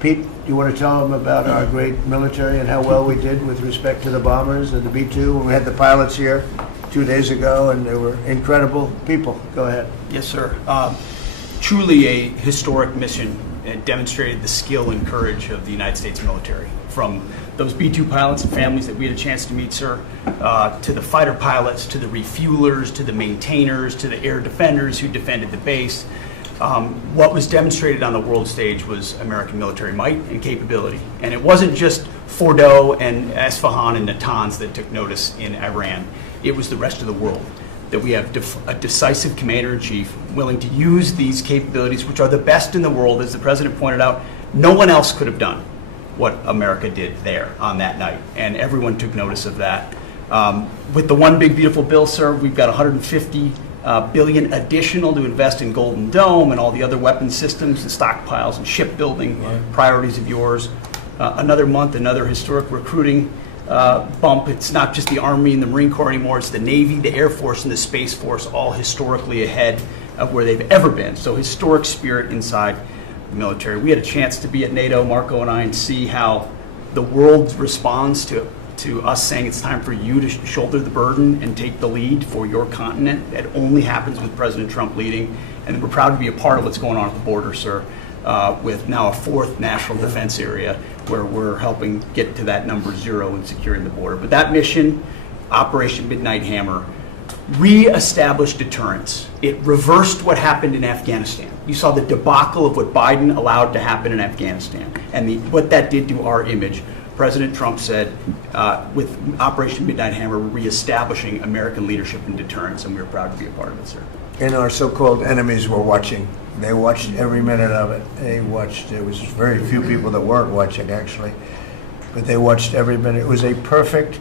Pete, you want to tell them about our great military and how well we did with respect to the bombers and the B-2? We had the pilots here 2 days ago, and they were incredible people. Go ahead. Yes, sir. Truly a historic mission. It demonstrated the skill and courage of the United States military. From those B-2 pilots and families that we had a chance to meet, sir, to the fighter pilots, to the refuelers, to the maintainers, to the air defenders who defended the base. What was demonstrated on the world stage was American military might and capability. And it wasn't just Fordo and Esfahan and Natanz that took notice in Iran. It was the rest of the world. That we have a decisive commander-in-chief willing to use these capabilities, which are the best in the world. As the president pointed out, no one else could have done what America did there on that night, and everyone took notice of that. With the one big beautiful bill, sir, we've got $150 billion additional to invest in Golden Dome and all the other weapon systems and stockpiles and shipbuilding priorities of yours. Another month, another historic recruiting bump. It's not just the Army and the Marine Corps anymore, it's the Navy, the Air Force, and the Space Force, all historically ahead of where they've ever been. So historic spirit inside the military. We had a chance to be at NATO, Marco and I, and see how the world responds to us saying it's time for you to shoulder the burden and take the lead for your continent. That only happens with President Trump leading, and we're proud to be a part of what's going on at the border, sir, with now a fourth national defense area where we're helping get to that number 0 and securing the border. But that mission, Operation Midnight Hammer, re-established deterrence. It reversed what happened in Afghanistan. You saw the debacle of what Biden allowed to happen in Afghanistan and what that did to our image. President Trump said, with Operation Midnight Hammer, we're reestablishing American leadership and deterrence, and we're proud to be a part of it, sir. And our so-called enemies were watching. They watched every minute of it. They watched. There was very few people that weren't watching, actually, but they watched every minute. It was a perfect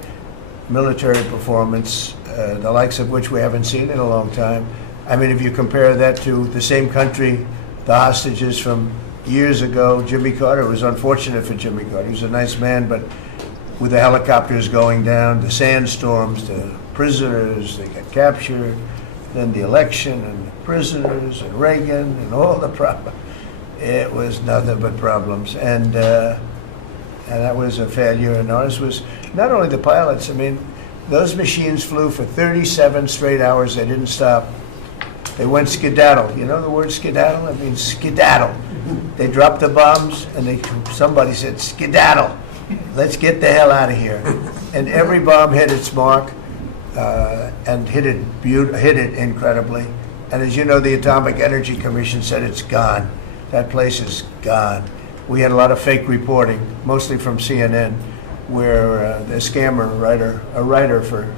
military performance, the likes of which we haven't seen in a long time. I mean, if you compare that to the same country, the hostages from years ago, Jimmy Carter, it was unfortunate for Jimmy Carter. He was a nice man, but with the helicopters going down, the sandstorms, the prisoners, they got captured, then the election and the prisoners and Reagan and all the problems. It was nothing but problems. And that was a failure. And ours was not only the pilots. I mean, those machines flew for 37 straight hours. They didn't stop. They went skedaddle. You know the word skedaddle? It means skedaddle. They dropped the bombs, and somebody said, skedaddle. Let's get the hell out of here. And every bomb hit its mark and hit it incredibly. And as you know, the Atomic Energy Commission said it's gone. That place is gone. We had a lot of fake reporting, mostly from CNN, where the scammer writer, a writer for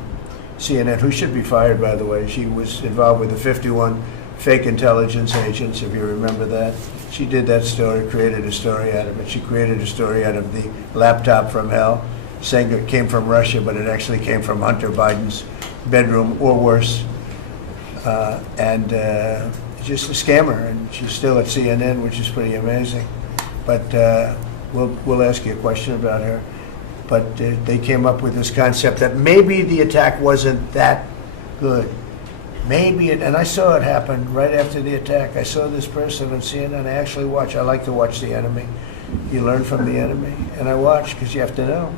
CNN, who should be fired, by the way, she was involved with the 51 fake intelligence agents, if you remember that. She did that story, created a story out of it. She created a story out of the laptop from hell, saying it came from Russia, but it actually came from Hunter Biden's bedroom, or worse. Just a scammer, and she's still at CNN, which is pretty amazing. But we'll ask you a question about her. But they came up with this concept that maybe the attack wasn't that good. Maybe it, and I saw it happen right after the attack. I saw this person on CNN. I like to watch the enemy. You learn from the enemy. And I watch, because you have to know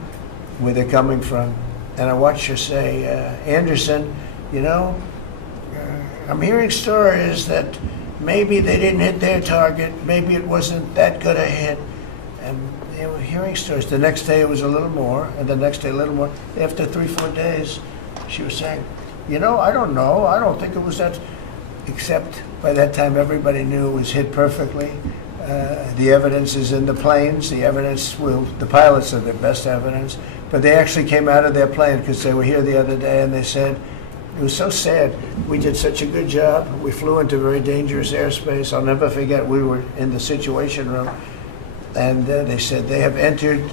where they're coming from. And I watched her say, Anderson, you know, I'm hearing stories that maybe they didn't hit their target. Maybe it wasn't that good a hit. And they were hearing stories. The next day it was a little more, and the next day a little more. After 3-4 days, she was saying, you know, I don't know. I don't think it was that. Except by that time, everybody knew it was hit perfectly. The evidence is in the planes. The pilots are the best evidence. But they actually came out of their plane, because they were here the other day, and they said, it was so sad. We did such a good job. We flew into very dangerous airspace. I'll never forget, we were in the Situation Room, and they said they have entered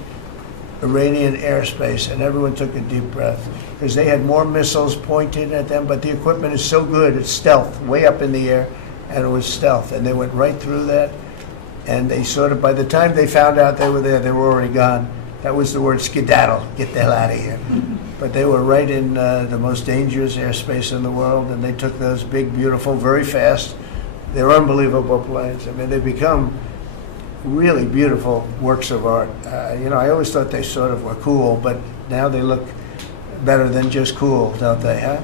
Iranian airspace, and everyone took a deep breath, because they had more missiles pointed at them, but the equipment is so good, it's stealth, way up in the air, and it was stealth, and they went right through that, and they sort of, by the time they found out they were there, they were already gone. That was the word skedaddle, get the hell out of here. But they were right in the most dangerous airspace in the world, and they took those big, beautiful, very fast, they're unbelievable planes. I mean, they become really beautiful works of art. I always thought they sort of were cool, but now they look better than just cool, don't they, huh?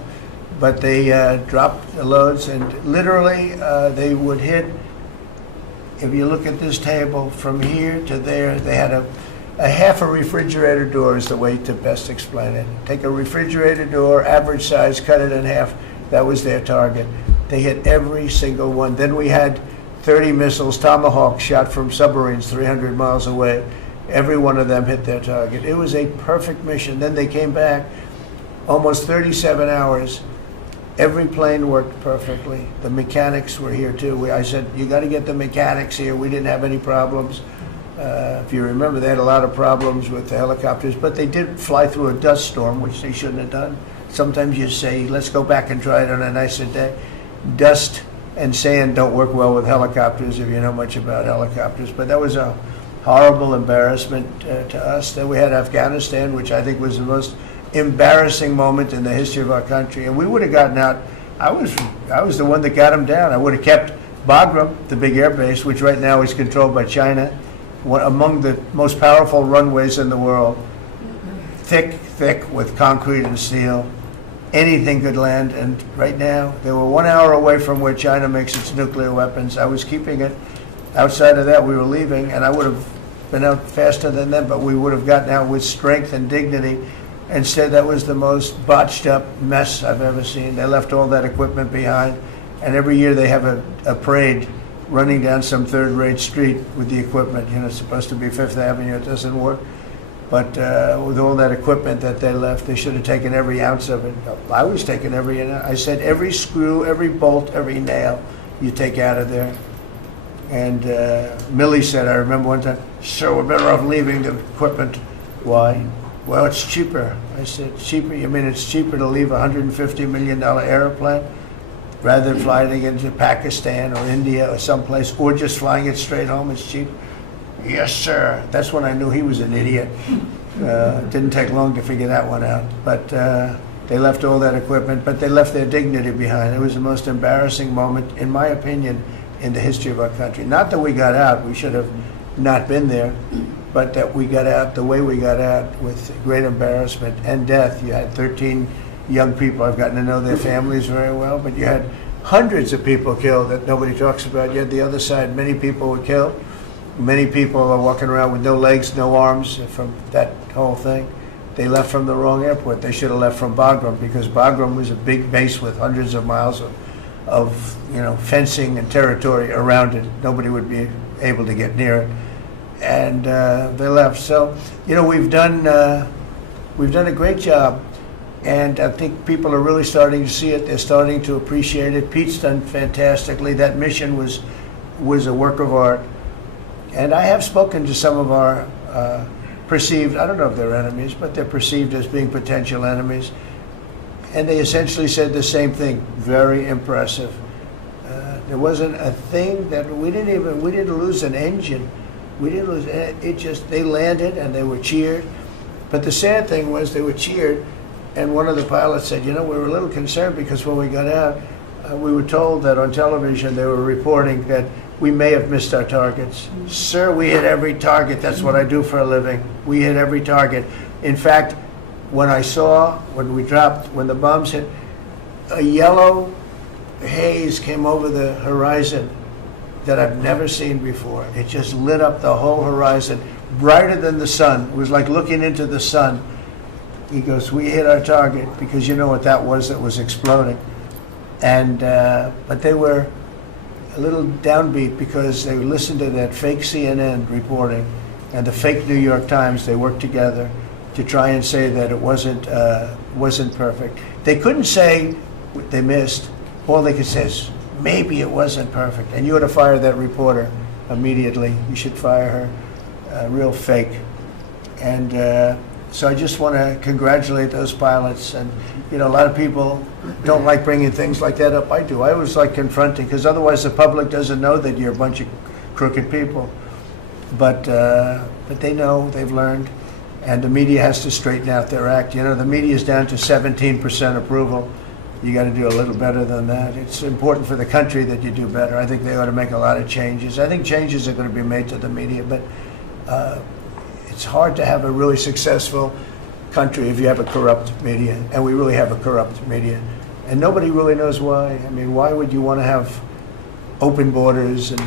But they dropped the loads, and literally they would hit, if you look at this table, from here to there, they had a half a refrigerator door is the way to best explain it. Take a refrigerator door, average size, cut it in half. That was their target. They hit every single one. Then we had 30 missiles, Tomahawk, shot from submarines 300 miles away. Every one of them hit their target. It was a perfect mission. Then they came back, almost 37 hours. Every plane worked perfectly. The mechanics were here too. I said, you got to get the mechanics here. We didn't have any problems. If you remember, they had a lot of problems with the helicopters, but they did fly through a dust storm, which they shouldn't have done. Sometimes you say, let's go back and try it on a nicer day. Dust and sand don't work well with helicopters if you know much about helicopters, but that was a horrible embarrassment to us. Then we had Afghanistan, which I think was the most embarrassing moment in the history of our country, and we would have gotten out. I was the one that got them down. I would have kept Bagram, the big air base, which right now is controlled by China, among the most powerful runways in the world, thick with concrete and steel. Anything could land, and right now they were 1 hour away from where China makes its nuclear weapons. I was keeping it. Outside of that, we were leaving, and I would have been out faster than them, but we would have gotten out with strength and dignity. Instead, that was the most botched up mess I've ever seen. They left all that equipment behind, and every year they have a parade running down some third-rate street with the equipment. It's supposed to be Fifth Avenue. It doesn't work. But with all that equipment that they left, they should have taken every ounce of it. I was taking every ounce. I said every screw, every bolt, every nail you take out of there. And Millie said, I remember one time, sir, we're better off leaving the equipment. Why? Well, it's cheaper. I said, cheaper? You mean it's cheaper to leave a $150 million airplane rather than flying it into Pakistan or India or someplace, or just flying it straight home? It's cheap. Yes, sir. That's when I knew he was an idiot. Didn't take long to figure that one out. But they left all that equipment, but they left their dignity behind. It was the most embarrassing moment, in my opinion, in the history of our country. Not that we got out. We should have not been there, but that we got out the way we got out, with great embarrassment and death. You had 13 young people. I've gotten to know their families very well, but you had hundreds of people killed that nobody talks about. You had the other side. Many people were killed. Many people are walking around with no legs, no arms from that whole thing. They left from the wrong airport. They should have left from Bagram, because Bagram was a big base with hundreds of miles of fencing and territory around it. Nobody would be able to get near it. And they left. So, we've done a great job, and I think people are really starting to see it. They're starting to appreciate it. Pete's done fantastically. That mission was a work of art. And I have spoken to some of our perceived, I don't know if they're enemies, but they're perceived as being potential enemies. And they essentially said the same thing. Very impressive. There wasn't a thing that we didn't lose an engine. We didn't lose it. They landed and they were cheered. But the sad thing was they were cheered, and one of the pilots said, we were a little concerned because when we got out, we were told that on television they were reporting that we may have missed our targets. Sir, we hit every target. That's what I do for a living. We hit every target. In fact, when the bombs hit, a yellow haze came over the horizon that I've never seen before. It just lit up the whole horizon, brighter than the sun. It was like looking into the sun. He goes, we hit our target, because you know what that was exploding. And but they were a little downbeat because they listened to that fake CNN reporting and the fake New York Times. They worked together to try and say that it wasn't perfect. They couldn't say what they missed. All they could say is, maybe it wasn't perfect. And you ought to fire that reporter immediately. You should fire her. Real fake. And so I just want to congratulate those pilots. And a lot of people don't like bringing things like that up. I do. I always like confronting, because otherwise the public doesn't know that you're a bunch of crooked people. But they know, they've learned, and the media has to straighten out their act. The media is down to 17% approval. You got to do a little better than that. It's important for the country that you do better. I think they ought to make a lot of changes. I think changes are going to be made to the media, but it's hard to have a really successful country if you have a corrupt media, and we really have a corrupt media. And nobody really knows why. I mean, why would you want to have open borders and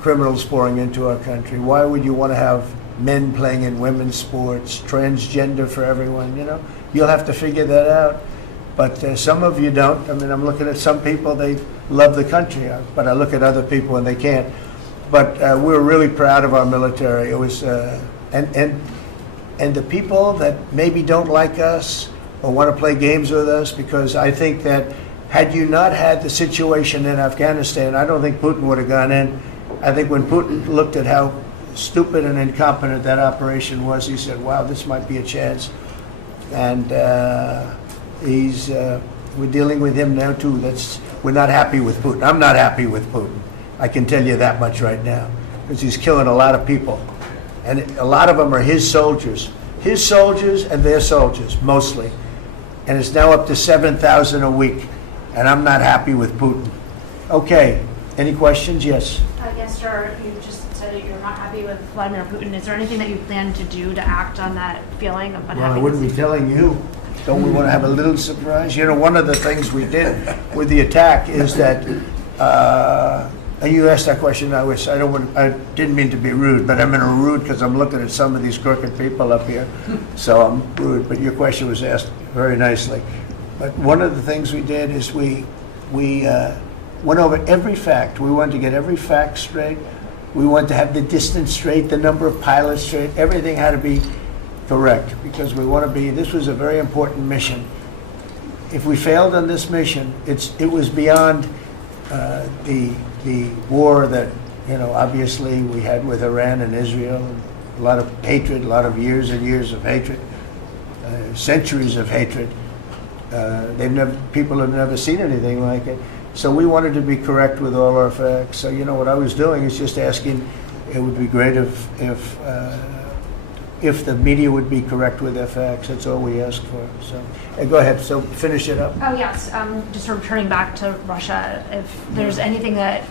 criminals pouring into our country? Why would you want to have men playing in women's sports, transgender for everyone, you know? You'll have to figure that out. But some of you don't. I mean, I'm looking at some people, they love the country, but I look at other people and they can't. But we're really proud of our military. It was, and the people that maybe don't like us or want to play games with us, because I think that had you not had the situation in Afghanistan, I don't think Putin would have gone in. I think when Putin looked at how stupid and incompetent that operation was, he said, wow, this might be a chance. And we're dealing with him now too. We're not happy with Putin. I'm not happy with Putin. I can tell you that much right now, because he's killing a lot of people. And a lot of them are his soldiers and their soldiers, mostly. And it's now up to 7,000 a week. And I'm not happy with Putin. Okay, any questions? Yes. Yes, sir. You just said that you're not happy with Vladimir Putin. Is there anything that you plan to do to act on that feeling of unhappiness? Well, I wouldn't be telling you. Don't we want to have a little surprise? You know, one of the things we did with the attack is that, and you asked that question, I didn't mean to be rude, but I'm in a rude because I'm looking at some of these crooked people up here, so I'm rude, but your question was asked very nicely. But one of the things we did is we went over every fact. We wanted to get every fact straight. We wanted to have the distance straight, the number of pilots straight. Everything had to be correct, because this was a very important mission. If we failed on this mission, it was beyond the war that, you know, obviously we had with Iran and Israel, and a lot of hatred, a lot of years and years of hatred, centuries of hatred. People have never seen anything like it. So we wanted to be correct with all our facts. So, you know, what I was doing is just asking, it would be great if the media would be correct with their facts. That's all we ask for. So go ahead. So finish it up. Oh, yes. Just sort of turning back to Russia, if there's anything that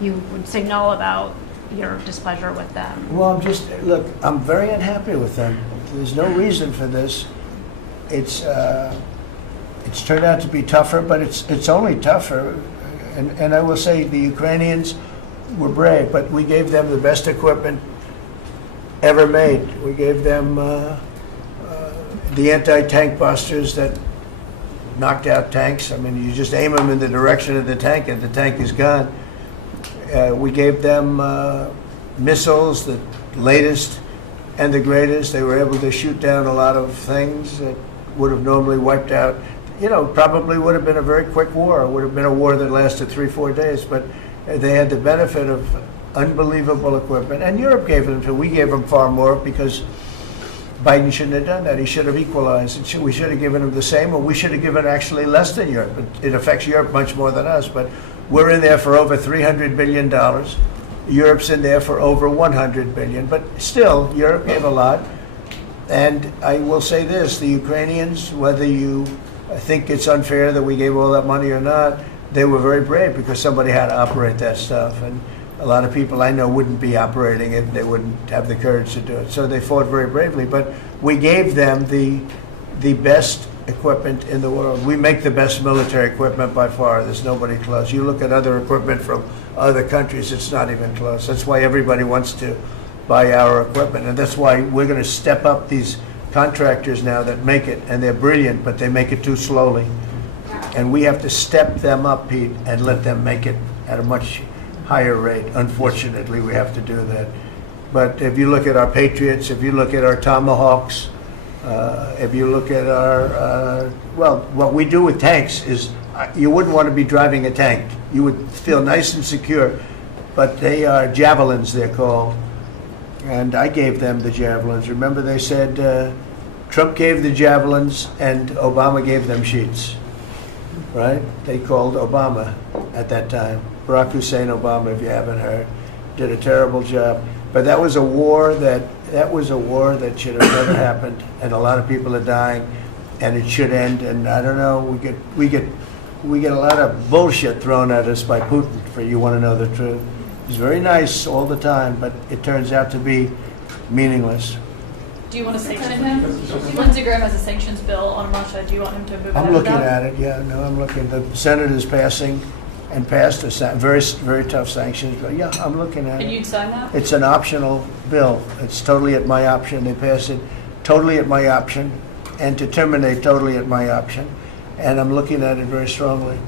you would signal about your displeasure with them. Well, I'm very unhappy with them. There's no reason for this. It's turned out to be tougher, but it's only tougher. And I will say the Ukrainians were brave, but we gave them the best equipment ever made. We gave them the anti-tank busters that knocked out tanks. I mean, you just aim them in the direction of the tank and the tank is gone. We gave them missiles, the latest and the greatest. They were able to shoot down a lot of things that would have normally wiped out. You know, probably would have been a very quick war. It would have been a war that lasted 3-4 days, but they had the benefit of unbelievable equipment. And Europe gave them too. We gave them far more because Biden shouldn't have done that. He should have equalized. We should have given him the same, or we should have given actually less than Europe. It affects Europe much more than us, but we're in there for over $300 billion. Europe's in there for over $100 billion, but still, Europe gave a lot. And I will say this, the Ukrainians, whether you think it's unfair that we gave all that money or not, they were very brave because somebody had to operate that stuff. And a lot of people I know wouldn't be operating it. They wouldn't have the courage to do it. So they fought very bravely. But we gave them the best equipment in the world. We make the best military equipment by far. There's nobody close. You look at other equipment from other countries, it's not even close. That's why everybody wants to buy our equipment. And that's why we're going to step up these contractors now that make it. And they're brilliant, but they make it too slowly. And we have to step them up, Pete, and let them make it at a much higher rate. Unfortunately, we have to do that. But if you look at our Patriots, if you look at our Tomahawks, if you look at our, well, what we do with tanks is, you wouldn't want to be driving a tank. You would feel nice and secure, but they are javelins, they're called. And I gave them the javelins. Remember they said Trump gave the javelins and Obama gave them sheets, right? They called Obama at that time. Barack Hussein Obama, if you haven't heard, did a terrible job. But that was a war that should have never happened, and a lot of people are dying. and it should end. And I don't know, we get a lot of bullshit thrown at us by Putin, for you want to know the truth. He's very nice all the time, but it turns out to be meaningless. Do you want to sanction him? Lindsey Graham has a sanctions bill on Russia. Do you want him to move ahead I'm with looking that? at it, yeah, no, I'm looking. The Senate is passing and passed a very, very tough sanctions bill. Yeah, I'm looking at And it. you'd sign that? It's an optional bill. It's totally at my option. They pass it totally at my option, and to terminate totally at my option. And I'm looking at it very strongly.